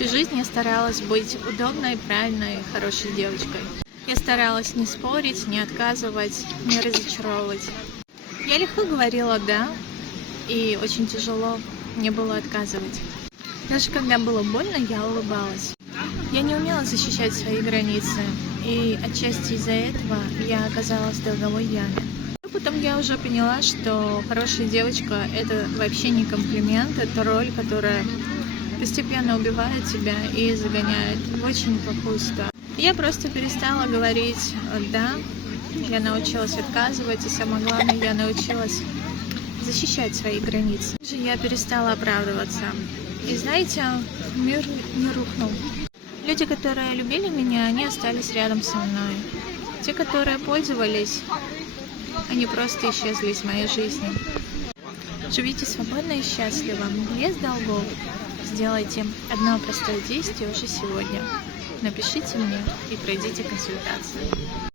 Всю жизнь я старалась быть удобной, правильной, хорошей девочкой. Я старалась не спорить, не отказывать, не разочаровывать. Я легко говорила «да», и очень тяжело мне было отказывать. Даже когда было больно, я улыбалась. Я не умела защищать свои границы, и отчасти из-за этого я оказалась в долговой яме. Потом я уже поняла, что хорошая девочка – это вообще не комплимент, это роль, которая постепенно убивает тебя и загоняет в очень плохую ситуацию. Я просто перестала говорить «да», я научилась отказывать, и самое главное, я научилась защищать свои границы. Я перестала оправдываться. И знаете, мир не рухнул. Люди, которые любили меня, они остались рядом со мной. Те, которые пользовались, они просто исчезли из моей жизни. Живите свободно и счастливо, без долгов. Сделайте одно простое действие уже сегодня. Напишите мне и пройдите консультацию.